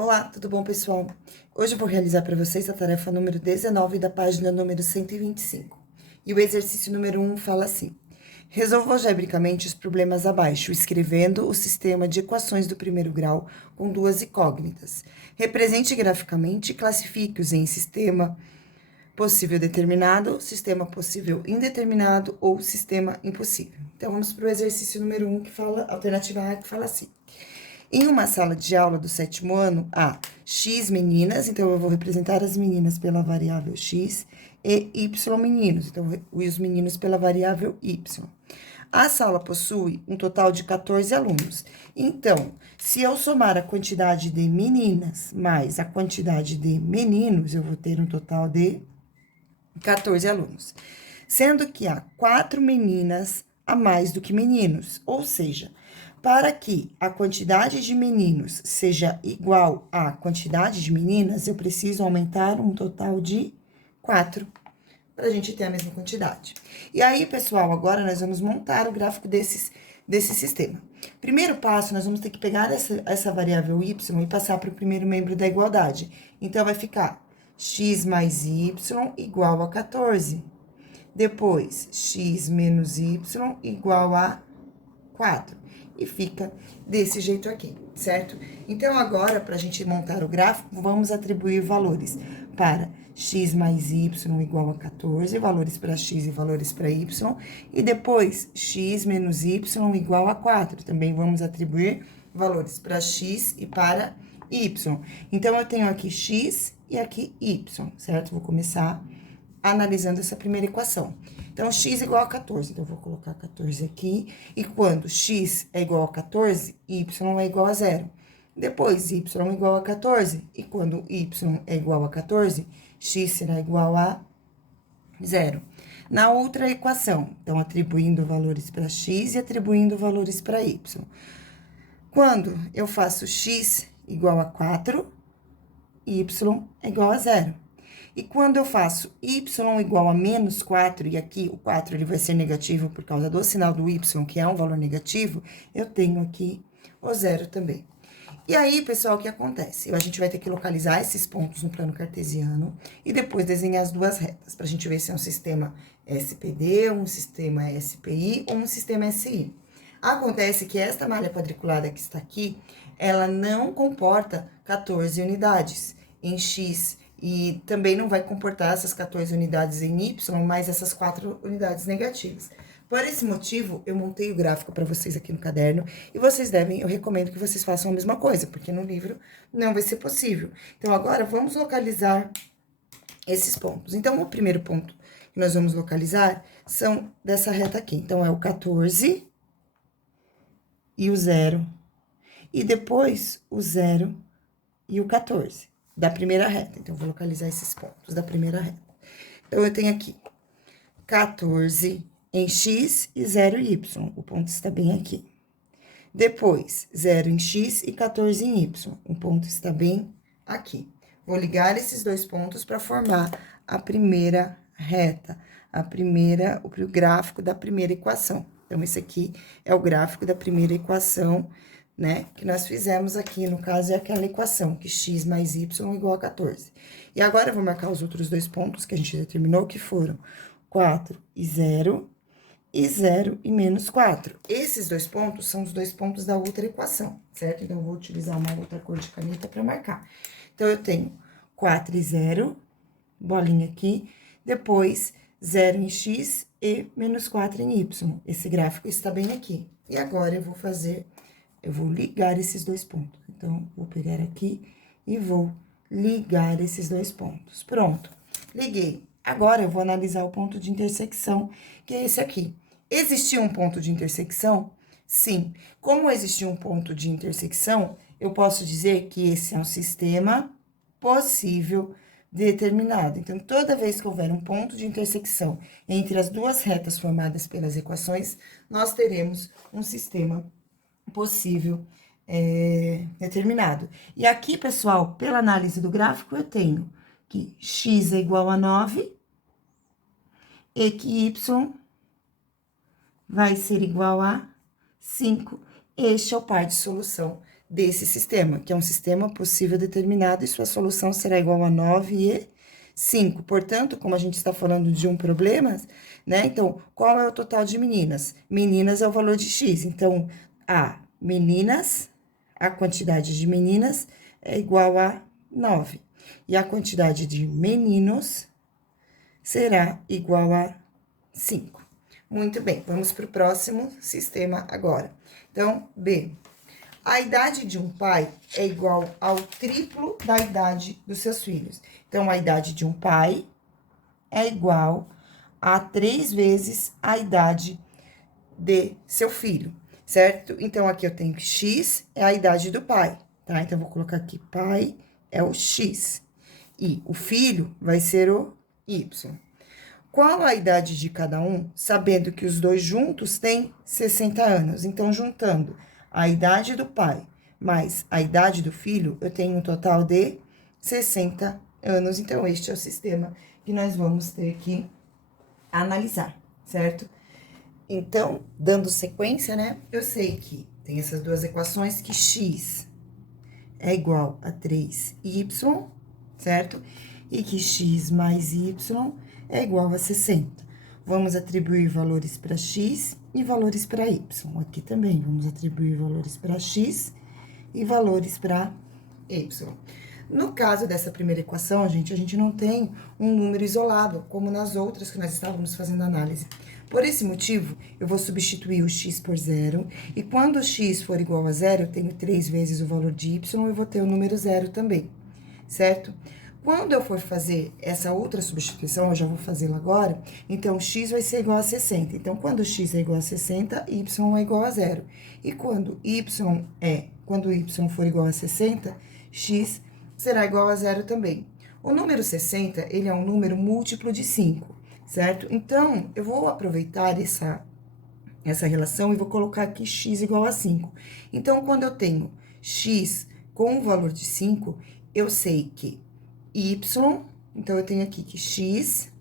Olá, tudo bom, pessoal? Hoje eu vou realizar para vocês a tarefa número 19 da página número 125. E o exercício número 1 fala assim: resolva algebricamente os problemas abaixo, escrevendo o sistema de equações do primeiro grau com duas incógnitas. Represente graficamente e classifique-os em sistema possível determinado, sistema possível indeterminado ou sistema impossível. Então, vamos para o exercício número 1, que fala, alternativa A, que fala assim. Em uma sala de aula do sétimo ano, há X meninas, então eu vou representar as meninas pela variável X, e Y meninos, então os meninos pela variável Y. A sala possui um total de 14 alunos. Então, se eu somar a quantidade de meninas mais a quantidade de meninos, eu vou ter um total de 14 alunos. Sendo que há 4 meninas a mais do que meninos, ou seja, para que a quantidade de meninos seja igual à quantidade de meninas, eu preciso aumentar um total de 4, para a gente ter a mesma quantidade. E aí, pessoal, agora nós vamos montar o gráfico desse sistema. Primeiro passo, nós vamos ter que pegar essa variável y e passar para o primeiro membro da igualdade. Então, vai ficar x mais y igual a 14. Depois, x menos y igual a 4. E fica desse jeito aqui, certo? Então, agora, para a gente montar o gráfico, vamos atribuir valores para x mais y igual a 14, valores para x e valores para y, e depois, x menos y igual a 4. Também vamos atribuir valores para x e para y. Então, eu tenho aqui x e aqui y, certo? Vou começar analisando essa primeira equação. Então, x igual a 14. Então, eu vou colocar 14 aqui. E quando x é igual a 14, y é igual a 0. Depois, y é igual a 14. E quando y é igual a 14, x será igual a 0. Na outra equação, então, atribuindo valores para x e atribuindo valores para y. Quando eu faço x igual a 4, y é igual a 0. E quando eu faço y igual a menos 4, e aqui o 4 ele vai ser negativo por causa do sinal do y, que é um valor negativo, eu tenho aqui o 0 também. E aí, pessoal, o que acontece? A gente vai ter que localizar esses pontos no plano cartesiano e depois desenhar as duas retas, para a gente ver se é um sistema SPD, um sistema SPI ou um sistema SI. Acontece que esta malha quadriculada que está aqui, ela não comporta 14 unidades em X, e também não vai comportar essas 14 unidades em Y, mais essas 4 unidades negativas. Por esse motivo, eu montei o gráfico para vocês aqui no caderno, e vocês eu recomendo que vocês façam a mesma coisa, porque no livro não vai ser possível. Então, agora, vamos localizar esses pontos. Então, o primeiro ponto que nós vamos localizar são dessa reta aqui. Então, é o 14 e o 0, e depois o 0 e o 14. Da primeira reta. Então, eu vou localizar esses pontos da primeira reta. Então, eu tenho aqui 14 em x e 0 em y. O ponto está bem aqui. Depois, 0 em x e 14 em y. O ponto está bem aqui. Vou ligar esses dois pontos para formar a primeira reta, o gráfico da primeira equação. Então, esse aqui é o gráfico da primeira equação, né, que nós fizemos aqui, no caso, é aquela equação, que x mais y é igual a 14. E agora, eu vou marcar os outros dois pontos que a gente determinou, que foram 4 e 0 e menos 4. Esses dois pontos são os dois pontos da outra equação, certo? Então, eu vou utilizar uma outra cor de caneta para marcar. Então, eu tenho 4 e 0, bolinha aqui, depois 0 em x e menos 4 em y. Esse gráfico está bem aqui. E agora, eu vou ligar esses dois pontos. Então, vou pegar aqui e vou ligar esses dois pontos. Pronto, liguei. Agora, eu vou analisar o ponto de intersecção, que é esse aqui. Existiu um ponto de intersecção? Sim. Como existiu um ponto de intersecção, eu posso dizer que esse é um sistema possível determinado. Então, toda vez que houver um ponto de intersecção entre as duas retas formadas pelas equações, nós teremos um sistema possível determinado. E aqui, pessoal, pela análise do gráfico, eu tenho que x é igual a 9 e que y vai ser igual a 5. Este é o par de solução desse sistema, que é um sistema possível determinado, e sua solução será igual a 9 e 5. Portanto, como a gente está falando de um problema, né? Então, qual é o total de meninas? Meninas é o valor de x. Então, a quantidade de meninas é igual a 9. E a quantidade de meninos será igual a 5. Muito bem, vamos para o próximo sistema agora. Então, B. A idade de um pai é igual ao triplo da idade dos seus filhos. Então, a idade de um pai é igual a 3 vezes a idade de seu filho, certo? Então, aqui eu tenho que x é a idade do pai, tá? Então, eu vou colocar aqui, pai é o x. E o filho vai ser o y. Qual a idade de cada um, sabendo que os dois juntos têm 60 anos? Então, juntando a idade do pai mais a idade do filho, eu tenho um total de 60 anos. Então, este é o sistema que nós vamos ter que analisar, certo? Então, dando sequência, né? Eu sei que tem essas duas equações, que x é igual a 3y, certo? E que x mais y é igual a 60. Vamos atribuir valores para x e valores para y. Aqui também, vamos atribuir valores para x e valores para y. No caso dessa primeira equação, gente, a gente não tem um número isolado, como nas outras que nós estávamos fazendo análise. Por esse motivo, eu vou substituir o x por zero, e quando o x for igual a zero, eu tenho 3 vezes o valor de y, eu vou ter o número zero também, certo? Quando eu for fazer essa outra substituição, eu já vou fazê-la agora, então, x vai ser igual a 60. Então, quando x é igual a 60, y é igual a zero. E quando y for igual a 60, x será igual a zero também. O número 60, ele é um número múltiplo de 5, certo? Então, eu vou aproveitar essa relação e vou colocar aqui x igual a 5. Então, quando eu tenho x com o valor de 5, eu sei que y, então, eu tenho aqui que x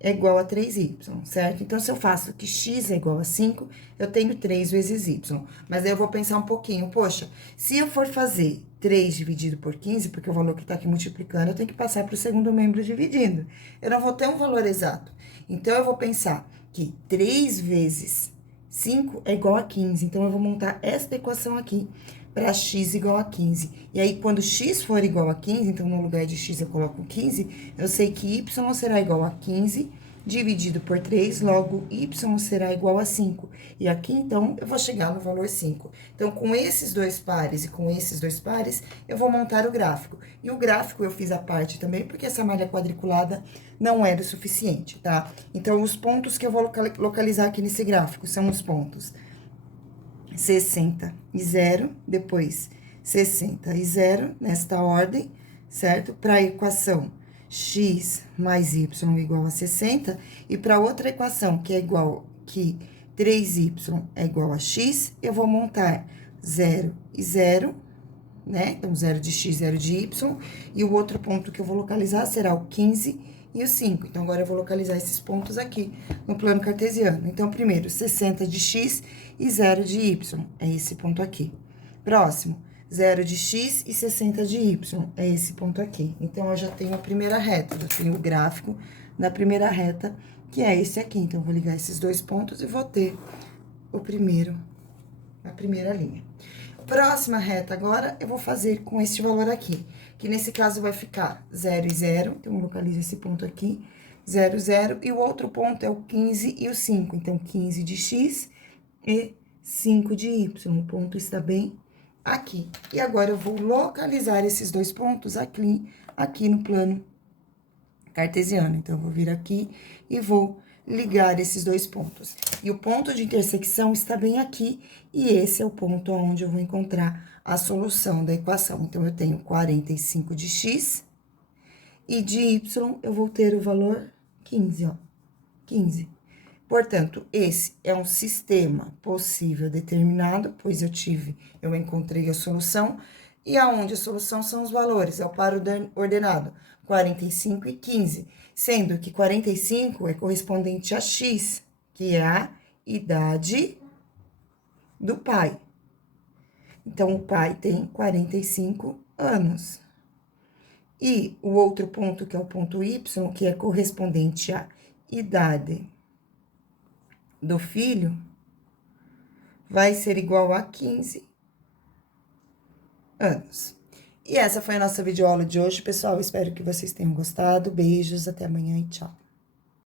é igual a 3y, certo? Então, se eu faço que x é igual a 5, eu tenho 3 vezes y. Mas aí eu vou pensar um pouquinho, poxa, se eu for fazer 3 dividido por 15, porque o valor que tá aqui multiplicando, eu tenho que passar para o segundo membro dividindo. Eu não vou ter um valor exato. Então, eu vou pensar que 3 vezes 5 é igual a 15. Então, eu vou montar esta equação aqui para x igual a 15. E aí, quando x for igual a 15, então, no lugar de x eu coloco 15, eu sei que y será igual a 15 dividido por 3, logo, y será igual a 5. E aqui, então, eu vou chegar no valor 5. Então, com esses dois pares e com esses dois pares, eu vou montar o gráfico. E o gráfico eu fiz a parte também, porque essa malha quadriculada não era o suficiente, tá? Então, os pontos que eu vou localizar aqui nesse gráfico são os pontos 60 e 0, depois 60 e 0, nesta ordem, certo? Para a equação x mais y igual a 60, e para outra equação, que é igual, que 3y é igual a x, eu vou montar 0 e 0, né? Então, 0 de x, 0 de y, e o outro ponto que eu vou localizar será o 15 e o 5. Então, agora eu vou localizar esses pontos aqui no plano cartesiano. Então, primeiro, 60 de x e 0 de y, é esse ponto aqui. Próximo, 0 de x e 60 de y, é esse ponto aqui. Então, eu já tenho a primeira reta, já tenho o gráfico da primeira reta, que é esse aqui. Então, eu vou ligar esses dois pontos e vou ter a primeira linha. Próxima reta agora, eu vou fazer com este valor aqui, que nesse caso vai ficar 0 e 0, então, eu localizo esse ponto aqui, 0, 0, e o outro ponto é o 15 e o 5, então, 15 de x e 5 de y, o ponto está bem aqui. E agora, eu vou localizar esses dois pontos aqui no plano cartesiano. Então, eu vou vir aqui e vou ligar esses dois pontos. E o ponto de intersecção está bem aqui, e esse é o ponto onde eu vou encontrar a solução da equação. Então, eu tenho 45 de x, e de y eu vou ter o valor 15, ó, 15. Portanto, esse é um sistema possível determinado, pois eu encontrei a solução, e aonde a solução são os valores, é o par ordenado, 45 e 15, sendo que 45 é correspondente a x, que é a idade do pai. Então, o pai tem 45 anos. E o outro ponto, que é o ponto Y, que é correspondente à idade do filho, vai ser igual a 15 anos. E essa foi a nossa videoaula de hoje, pessoal. Espero que vocês tenham gostado. Beijos, até amanhã e tchau.